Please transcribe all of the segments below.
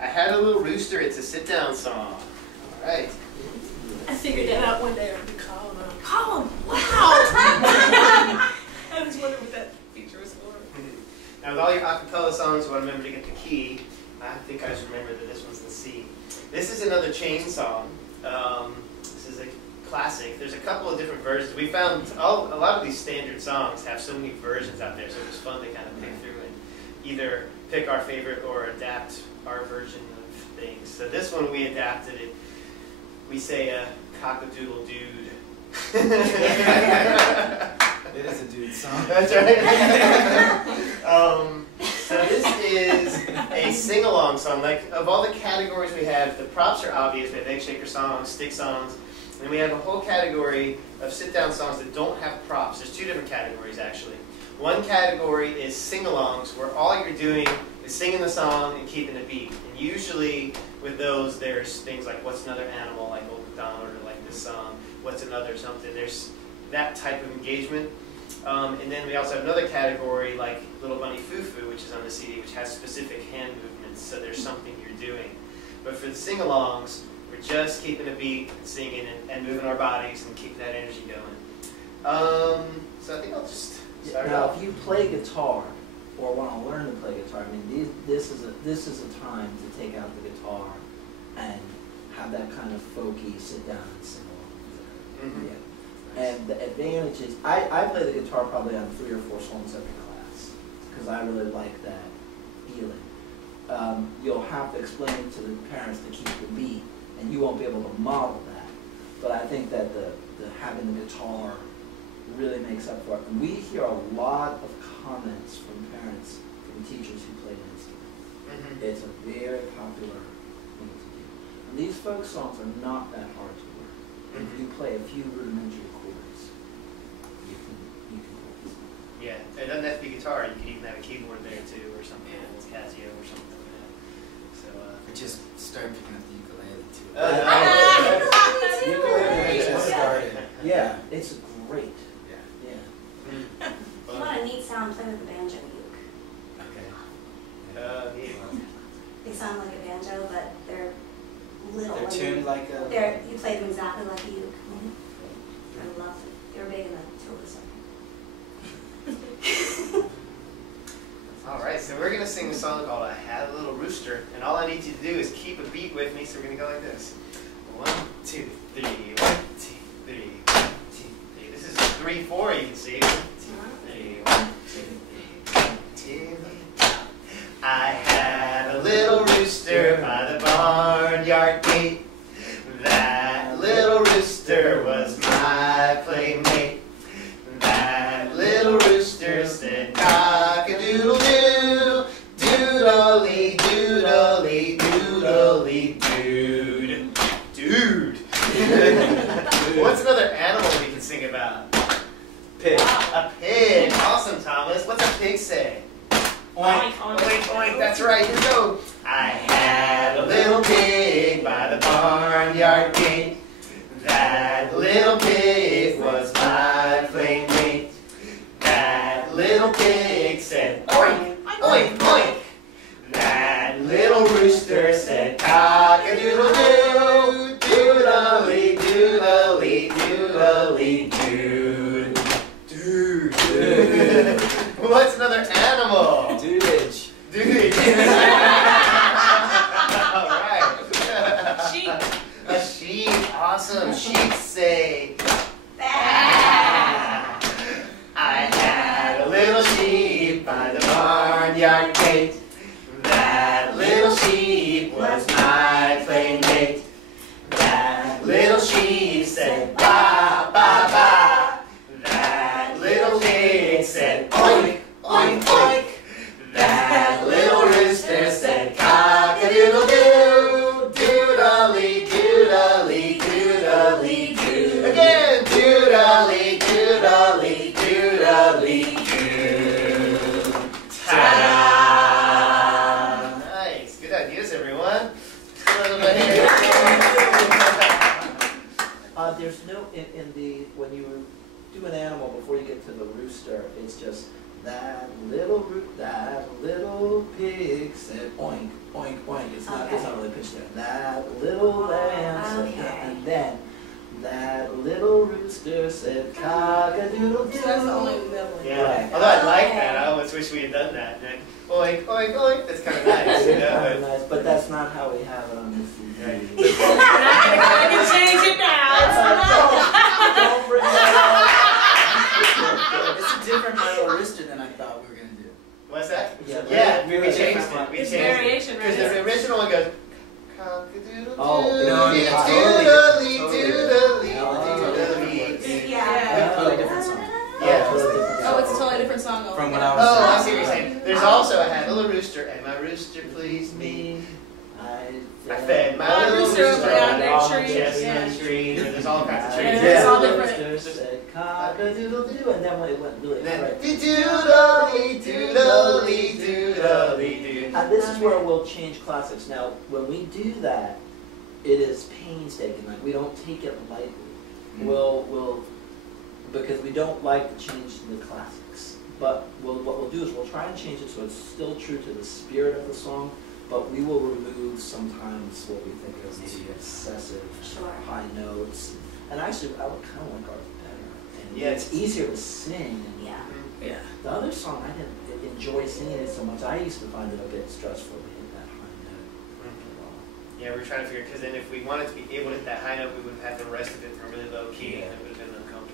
I Had A Little Rooster, it's a sit-down song. All right. I figured that out one day. I'd be calling him. Call him! Wow! I was wondering what that feature was for. Now with all your a cappella songs, you want to remember to get the key. I think I just remembered that this one's the C. This is another chain song. This is a classic. There's a couple of different versions. We found a lot of these standard songs have so many versions out there, so it was fun to kind of pick through and either pick our favorite or adapt our version of things. So this one we adapted it. We say a cock-a-doodle-dude. It is a dude song. That's right. So this is a sing-along song. Like, of all the categories we have, the props are obvious. We have egg shaker songs, stick songs, and we have a whole category of sit-down songs that don't have props. There's two different categories, actually. One category is sing-alongs, where all you're doing is singing the song and keeping a beat. And usually with those, there's things like What's Another Animal, like Old MacDonald, or like this song, What's Another something. There's that type of engagement. And then we also have another category like Little Bunny Foo-Foo, which is on the CD, which has specific hand movements, so there's something you're doing. But for the sing-alongs, we're just keeping a beat, and singing, and moving our bodies, and keeping that energy going. So I think I'll just start now, off. if you play guitar, or want to learn to play guitar, I mean, this is a time to take out the guitar and have that kind of folky sit down and sing along. Mm-hmm. Yeah. And the advantage is, I play the guitar probably on 3 or 4 songs every class because I really like that feeling. You'll have to explain to the parents to keep the beat, and you won't be able to model that. But I think that the having the guitar really makes up for it. And we hear a lot of comments from parents, from teachers who play an instrument. Mm-hmm. It's a very popular thing to do. And these folk songs are not that hard to learn. Mm-hmm. If you play a few rudimentary chords, you can play this. Yeah, it doesn't have to be guitar. You can even have a keyboard there too, or something, a little Casio or something like that. So I just started picking up the ukulele too. Ukulele just started. Yeah, it's great. Yeah. Yeah. Mm. If you want a neat sound, play with the banjo uke. Okay. Yeah. They sound like a banjo, but they're little. They're tuned like a. You play them exactly like a uke. Mm-hmm. I love them. They were big in the Tilda circuit. All right, so we're going to sing a song called I Had A Little Rooster, and all I need you to do is keep a beat with me, so we're going to go like this. 1, 2, 3, 1, 2, 3, 1, 2, 3. This is 3/4, you can see. 1, 2, 3, 1, 2, 3, 1, 2. I had a little rooster by the barnyard gate. That little rooster was my playmate. That little rooster said cock-a-doodle-doo, doodly, doodly, doodly, dude. Dude. What's another animal we can sing about? Pig. A pig. Awesome, Thomas. What's a pig say? Oink, Oink, oink. That's right. Here we go. I had a little pig by the barnyard gate. That little pig was my playmate. That little pig said oink, oink, oink. That little rooster said cock-a-doodle-doo, doodly, doodly, doodly, dude. Dude. What's another animal? Dudage. Dude. All right. Sheep. A sheep. Awesome. Sheep say. I had a little sheep by the barnyard gate. That little sheep was my playmate. That little sheep said ba ba ba. That little pig said oink, oink, oink. rooster said cock-a-doodle-doo. So that's the only melody. Yeah. Right. Although I like that, I almost wish we had done that. And then, oink, oink, oink. That's kind of nice, you It's know. kind of nice, but that's not how we have it on the CD. Right. We're not gonna go back and change it now. It's Don't bring that It's a different Had A Little Rooster than I thought we were going to do. What's that? up. Yeah, we we changed it. We It's changed it. variation, right? Because the original one goes cock-a-doodle-doo, Oh, no, I mean, doodle-lee, totally doodle-lee, different. doodle-lee. Yeah. Totally different song. Yeah. Oh, it's a totally different song. From when I was- Oh, I see what you're saying. There's also a Had A Little Rooster, and my rooster pleased me. I fed my My little rooster rooster over there on on the that tree, chestnut yeah. tree. There's all kinds of trees. Yeah, Yeah. it's all different. Rooster said cock-a-doodle-doo, and then when it went really Then quick. doodle-lee, doodle-lee, doodle-lee, doo. This is where we'll change classics. Now, when we do that, it is painstaking. Like, we don't take it lightly. We'll because we don't like to change the classics. But what we'll do is we'll try and change it so it's still true to the spirit of the song, but we will remove sometimes what we think is maybe excessive Sure. high notes. And actually, I would kind of like ours better. And Yeah. it's easier to sing. And Yeah. Yeah. the other song, I didn't enjoy singing it so much. I used to find it a bit stressful to hit that high note. Yeah, we're trying to figure, because then if we wanted to be able to hit that high note, we would have had the rest of it from really low key, and it would have been uncomfortable.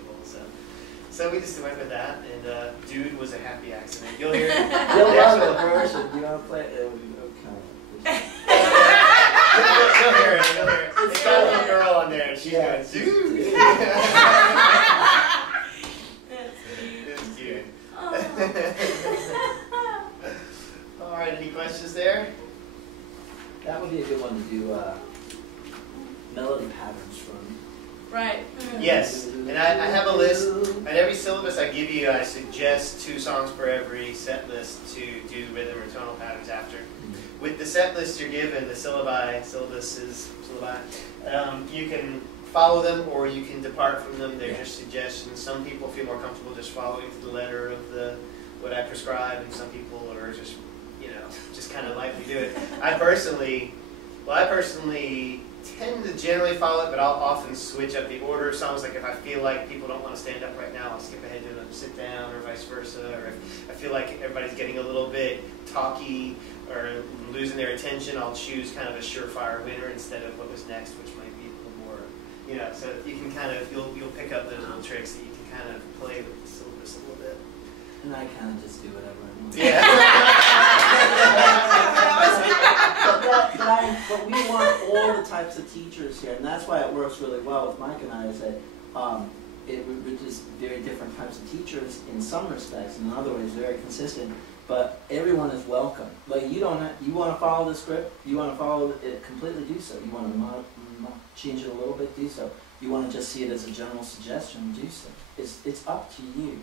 So we just went with that, and Dude was a happy accident. You'll hear it. You'll love the version. Do you want to play it? It would be okay. You'll hear it. You'll hear it. It's got a little girl on there, and she's Yeah, going, she's Dude. cute. That's cute. It's cute. Oh. All right, any questions there? That would be a good one to do melody patterns from. Right. Yes, and I have a list. At every syllabus I give you, I suggest 2 songs per every set list to do rhythm or tonal patterns after. With the set list you're given, the syllabuses, you can follow them or you can depart from them. They're just suggestions. Some people feel more comfortable just following to the letter of what I prescribe, and some people are just, just kind of like to do it. I personally tend to generally follow it, but I'll often switch up the order of songs. Like if I feel like people don't want to stand up right now, I'll skip ahead to them, sit down, or vice versa. Or if I feel like everybody's getting a little bit talky or losing their attention, I'll choose kind of a surefire winner instead of what was next, which might be a little more, so you can kind of, you'll pick up those little tricks that you can kind of play with the syllabus a little bit. And I kind of just do whatever I want. Yeah. But we want all the types of teachers here, and that's why it works really well with Mike and I, is that we're just very different types of teachers in some respects, and in other ways very consistent, but everyone is welcome. Like you want to follow the script, you want to follow it completely, do so. You want to change it a little bit, do so. You want to just see it as a general suggestion, do so. It's up to you.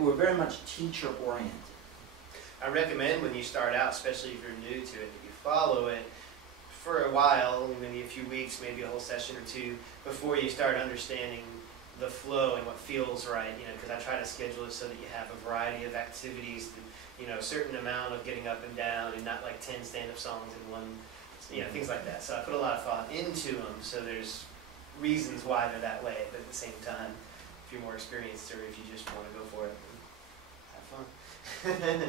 We're very much teacher oriented. I recommend when you start out, especially if you're new to it, that you follow it for a while, maybe a few weeks, maybe a whole session or 2, before you start understanding the flow and what feels right. Because I try to schedule it so that you have a variety of activities, a certain amount of getting up and down, and not like 10 stand-up songs in one, things like that. So I put a lot of thought into them, so there's reasons why they're that way, but at the same time, if you're more experienced or if you just want to go for it, have fun.